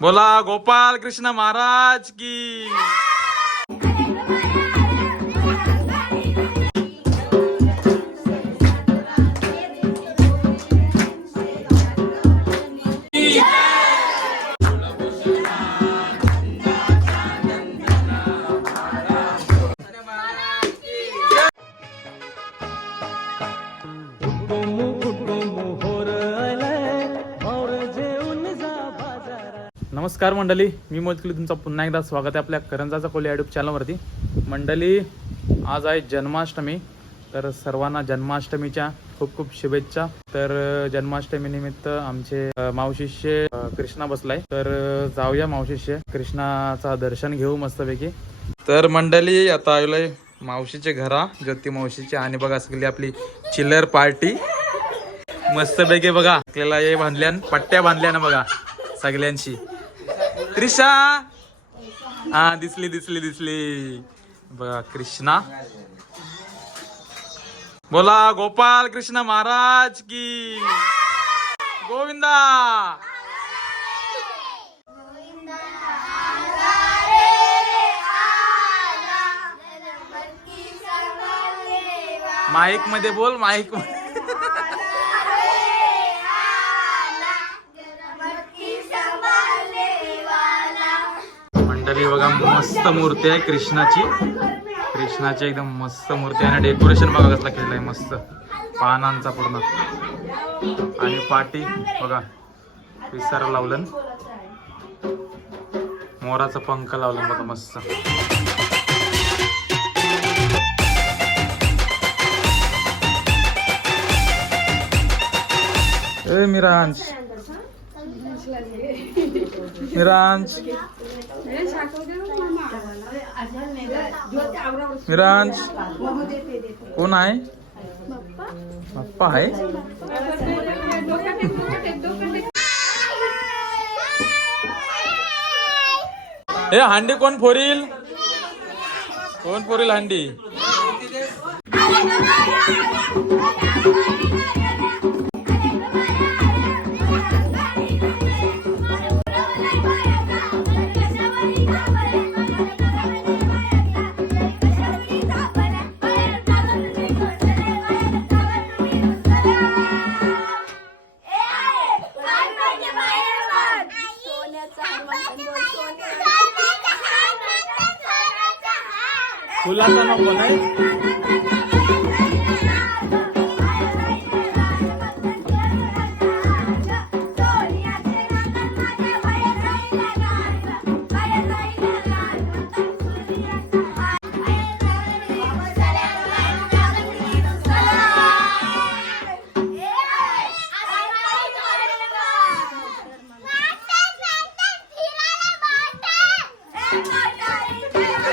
बोला गोपाल कृष्ण महाराज की. नमस्कार मंडळी मी मोजकली तुमचं पुन्हा एकदा स्वागत आहे आपल्या करंजाचा कोली यूट्यूब चॅनलवरती मंडळी आज आहे जन्माष्टमी तर सर्वांना जन्माष्टमीच्या खूप खूप शुभेच्छा. तर जन्माष्टमी निमित्त आमचे मावशिष्य कृष्णा बसलाय. तर जाऊया मावशिष्य कृष्णाचा दर्शन घेऊ मस्तपैकी. तर मंडळी आता आलोय मावशीचे घरा ज्योती मावशीची आणि बघा सगळी आपली चिल्लर पार्टी मस्तपैकी बघा आपल्याला हे बांधल्या पट्ट्या बांधल्या ना बघा सगळ्यांशी. त्रिशा? हा दिसली दिसली दिसली. बघा कृष्णा. बोला गोपाल कृष्ण महाराज की. गोविंदा. माईकमध्ये बोल माईकमध्ये मंडळी बघा मस्त मूर्ती आहे कृष्णाची. कृष्णाची एकदम मस्त मूर्ती आहे. आणि डेकोरेशन बघा कसला केलंय मस्त. पानांचा पूर्ण. आणि पाटी बघा. विसारा लावलं मोराचा पंख लावलं बघा मस्त. ए मिरांश मिरांश मिरांश कोण आहे? पप्पा आहे? हे हांडी कोण फोरील? कोण फोरील हांडी?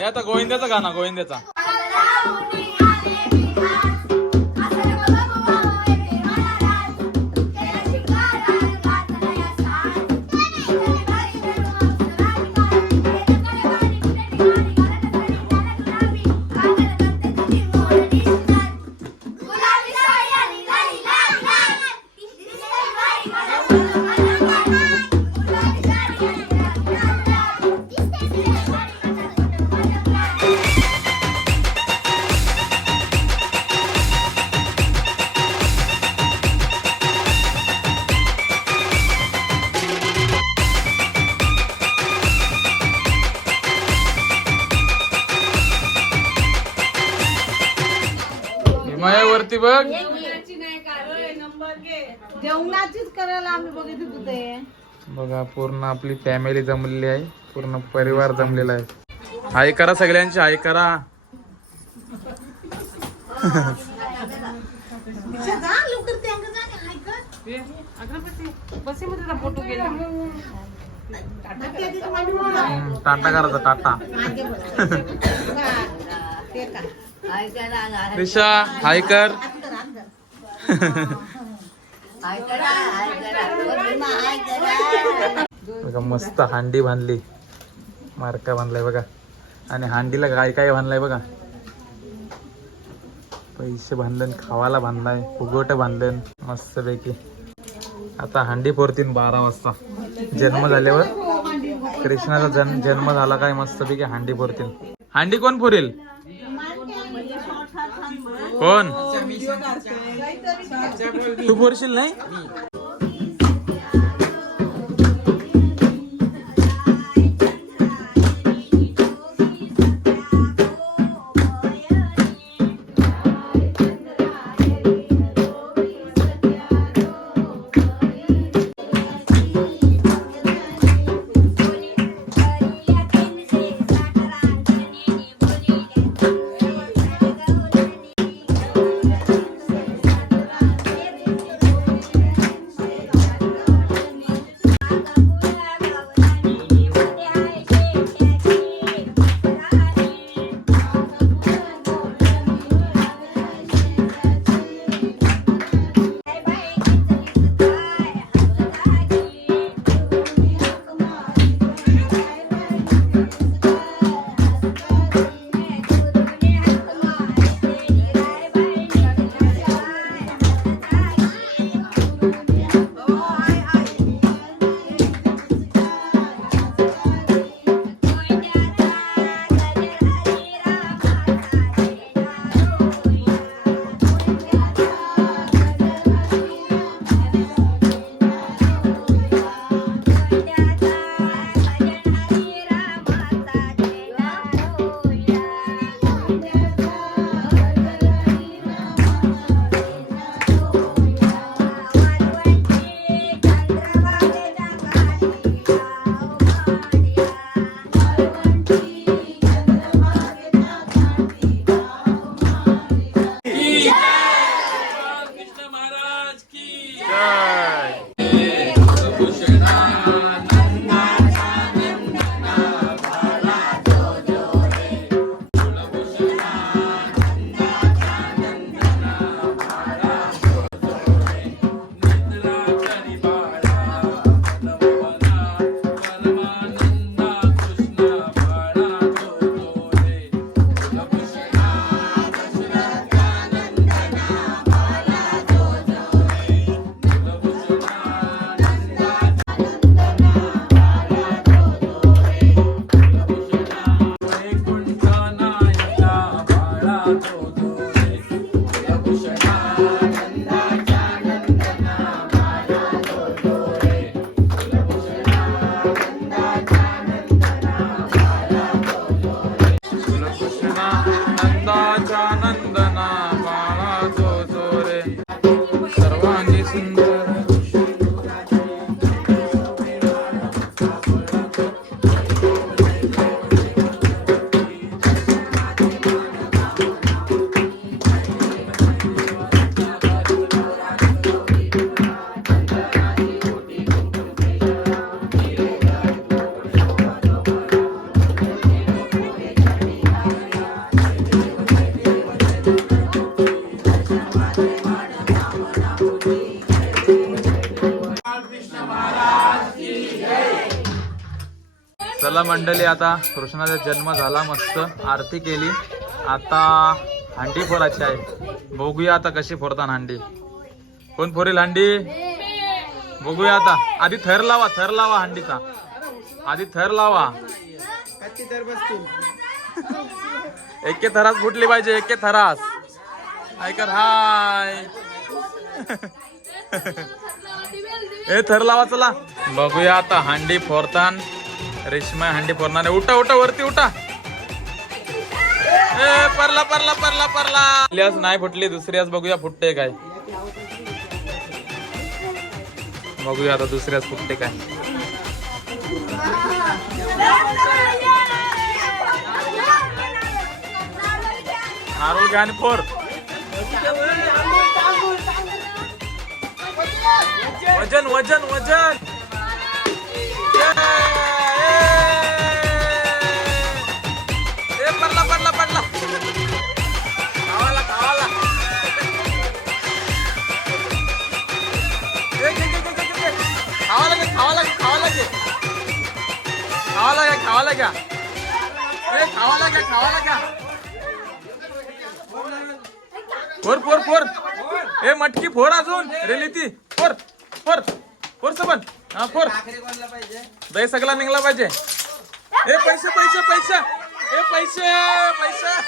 हे आता गोविंद्याचा गाणं गोविंद्याचा हिमायावरती बघ. जेवणाचीच करायला आम्ही बघित होतो ते बघा पूर्ण आपली फॅमिली जमलेली आहे. पूर्ण परिवार जमलेला आहे. हाय करा सगळ्यांची हाय करा. टाटा करायचा टाटा रिशा हाय कर. बघा मस्त हांडी बांधली. मार्का बांधलाय बघा. आणि हांडीला काय काय बांधलाय बघा. पैसे बांधलेन खावाला बांधलाय फुगोट बांधले मस्त पैकी आता हांडी फोडतीन बारा वाजता. जन्म झाल्यावर. कृष्णाचा जन्म जन्म झाला काय? मस्त पैकी हांडी फोडतीन. हांडी कोण फोरेल कोण? तू फोरशील नाही? चला मंडळी आता कृष्णाचा जन्म झाला मस्त. आरती केली. आता हांडी फोराची आहे. बघूया आता कशी फोरतान हांडी. कोण फोरेल हांडी? बघूया आता. आधी थर लावा थर लावा हांडीचा. आधी थर लावा. एके थरास फुटली पाहिजे एके थरास ऐकर हाय. ए थर लावा चला. बघूया आता हांडी फोरतान रेशमा हंडी पोरणाने. उठा उठा वरती उठा. ए परला परला परला परला. पहिल्याच नाही फुटली दुसरी आज बघूया फुटते काय. बघूया आता दुसऱ्याच फुटते काय. नारुल घाण फोर. वजन वजन वजन. खावाला घ्या. ए खावाला घ्या खावाला घ्या. Four four four. ए मटकी फोर अजून. रेली ती फोर फोर फोर सबन. हा फोर. दही सगळा निघला पाहिजे. ए पैसे पैसे पैसे. ए पैसे पैसे.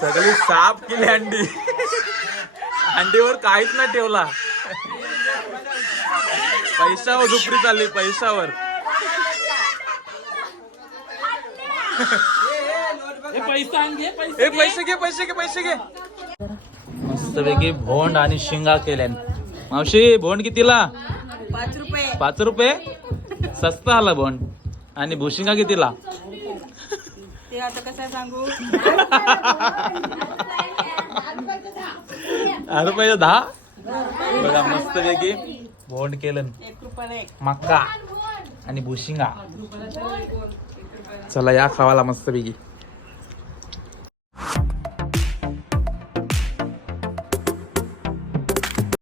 सगळी साफ केली अंडी. अंडीवर काहीच नाही ठेवला. पैशावर झुपडी चालली पैशावर. ए पैसे घे पैसे घे. पैसे घे मस्तपैकी भोंड आणि शिंगा केल्यान. मावशी भोंड कितीला? पाच रुपये. पाच रुपये? सस्ता आला भोंड. आणि भुशिंगा कितीला? ते आता कसं सांगू? दहा रुपये दहा? बघा मस्तपैकी. भोंड केलं मक्का आणि भुशिंगा. चला या खावाला मस्तपैकी.